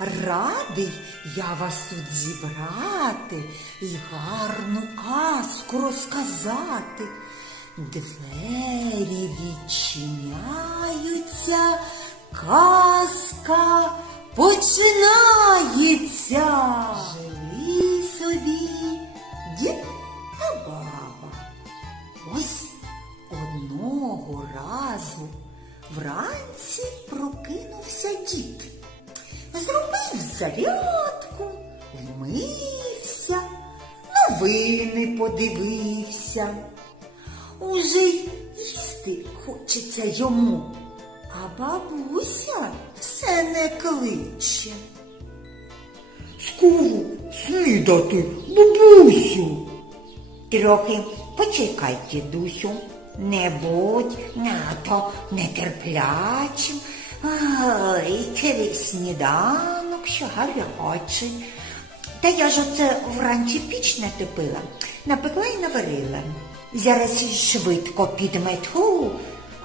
Радий я вас тут зібрати і гарну казку розказати. Двері відчиняються, казка починається. Новини подивився. Уже й їсти хочеться йому, а бабуся все не кличе. Скоро снідати, бабусю. Трохи почекай, дідусю, не будь нато нетерплячим. Ай, цей сніданок, що гарячий. Та я ж оце вранці піч натопила, напекла і наварила. Зараз швидко підмету,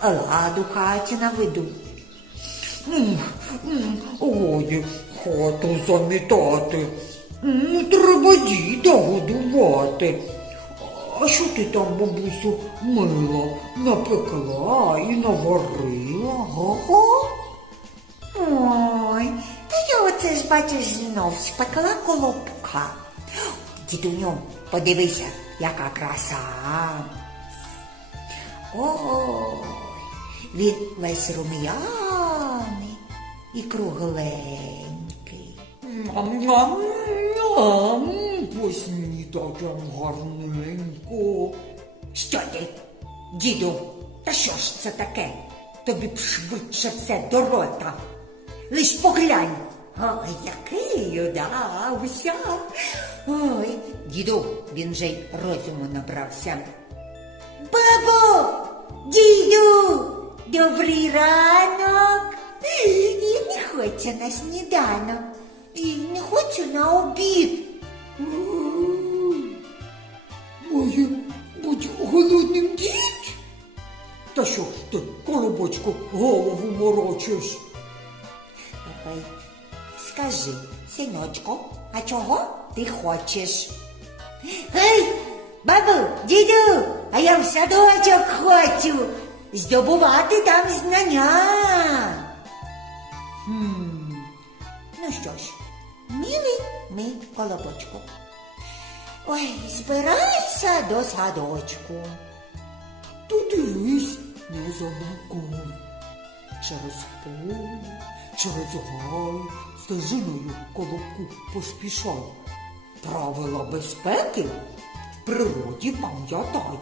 ладу хаті наведу. Годі хату замітати. Треба діда годувати. А що ти там, бабусю, мила, напекла і наварила? Га-га? Ой, та я оце ж бачиш знов спекла колобка. Дідуню, подивися, яка краса. Ой, він весь рум'яний і кругленький. Ням-ням-ням, поснідатям гарненько. Що ти, діду, та що ж це таке? Тобі б швидше все до рота. Лиш поглянь. Ой, який удався. Ой, діду, він же й розуму набрався. Бабо, діду, добрий ранок. Я не хочу на сніданок. І не хочу на обід. Моє будь голодним діть. Та що ж ти, колобочку, голову морочиш? Скажи, синочко, а чого ти хочеш? Гей, бабу, діду, а я в садочок хочу здобувати там знання. Хм, ну що ж, милий ми колобочку. Ой, збирайся до садочку. То дивись, не заблукуй. Через поле, через гай, стежиною колобку поспішай. Правила безпеки в природі пам'ятай.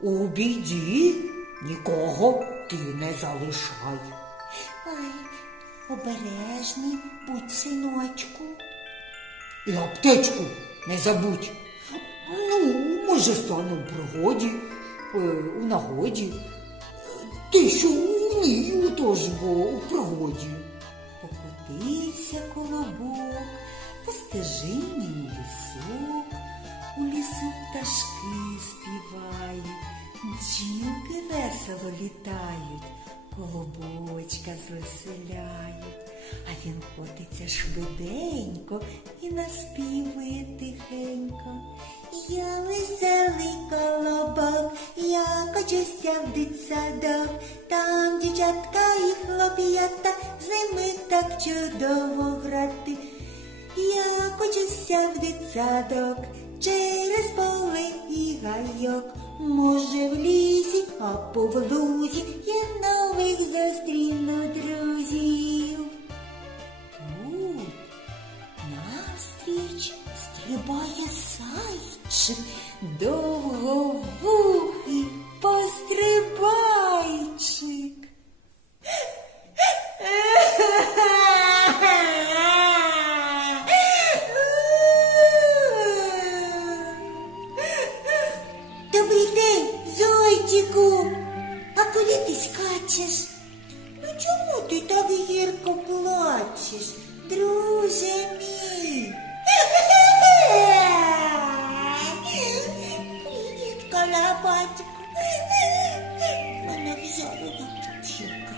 У біді нікого ти не залишай. Ой, обережний будь синочку. І аптечку не забудь. Ну, може, стане в пригоді, е, у нагоді. Ти що ній тож бо у пригоді. Покотився колобок, стежині у лісок, у лісу пташки співають, бджілки весело літають, колобочка звеселяють, а він котиться швиденько і наспівує тихенько. Я веселий колобок, я кочуся в дитсадок, там дівчатка і хлоп'ята, з ними так чудово грати. Я кочуся в дитсадок, через поле і гайок, може в лісі, а по в лузі я нових зустріну друзів. Тут Навстріч стрибає зайчик, довговухий пострибайчик. ти так гірко плачеш, друже мій? Привіт, колобатику. Мене взяла вовчика.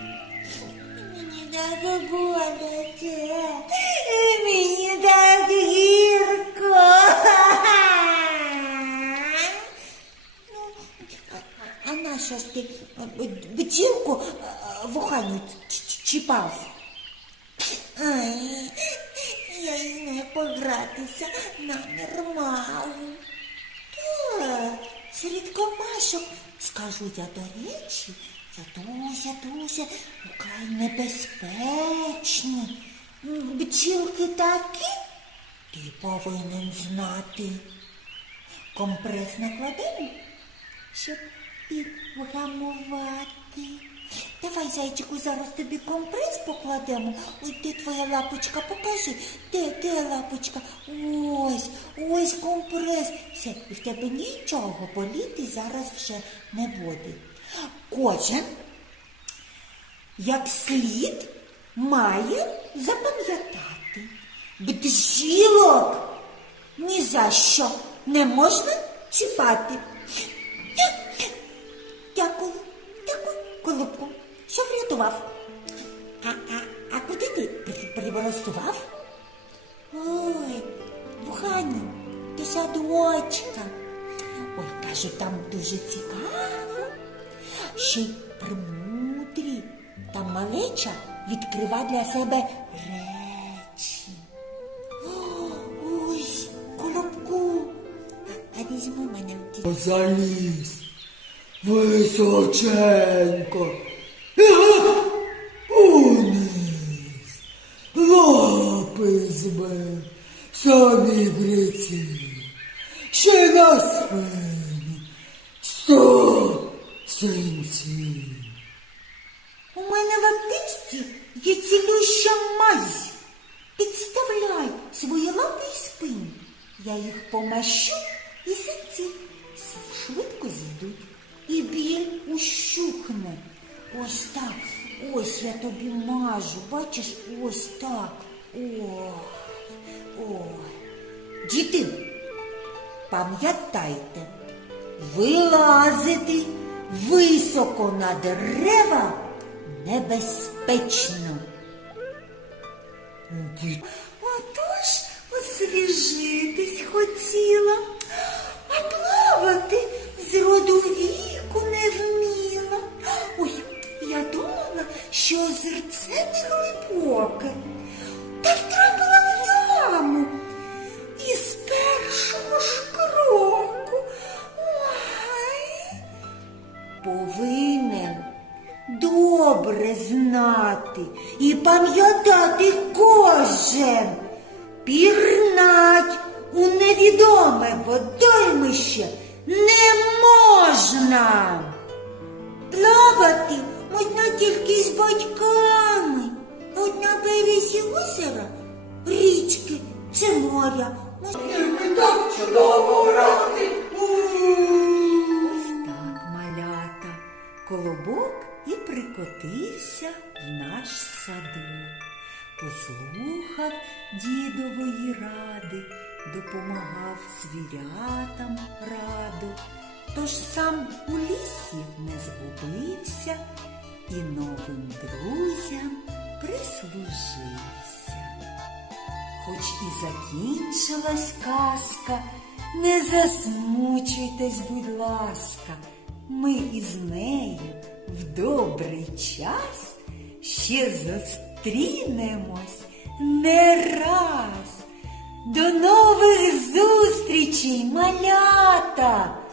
Мені так боляче, мені так гірко. Ну, а- а на що ж ти е, бутілку е, в уханю ч- Ай, я й не погратися намір мав. Так, серед комашок, скажу я до речі, це дуже, дуже украй небезпечні. М, Бджілки такі, ти повинен знати. Компрес накладемо, щоб їх вгамувати. Давай, зайчику, зараз тобі компрес покладемо. Ой, де твоя лапочка? Покажи, де, де лапочка? Ось, ось компрес. Все, і в тебе нічого боліти зараз вже не буде. Кожен, як слід, має запам'ятати. Бджілок ні за що не можна чіпати. Дякую, дякую, Колобку, що врятував. А, а, а куди ти при- приборостував? Ой, Бухані, до садочка. Ой, кажу, там дуже цікаво. Ще й премудрі. Там малеча відкрива для себе речі. Ось, Колобку, а, візьми мене в ті. Заліз височенько. Збив, самі бриці. Ще на спині. Сто синців. У мене в аптечці є цілюща мазь. Підставляй свої лапи і спину. Я їх помащу і синці швидко зійдуть. І біль ущухне. Ось так. Ось я тобі мажу. Бачиш, ось так. Ой, ой. Діти, пам'ятайте, вилазити високо на дерева небезпечно. Отож освіжитись хотіла, а плавати з роду віку не вміла. Ой, я думала, що озерце не глибоке, та втрапила в яму. І з першого ж кроку. Ой, повинен добре знати і пам'ятати кожен. Пірнать у невідоме водоймище не можна. Плавати можна тільки з батьками. От на березі озера, річки чи моря. Тільки так чудово грати. Ось так, малята, колобок і прикотився в наш садок. Послухав дідової ради, допомагав звірятам раду. Тож сам у лісі не згубився і новим друзям прислужився. Хоч і закінчилась казка, не засмучуйтесь, будь ласка, ми із нею в добрий час ще зустрінемось не раз. До нових зустрічей, малята!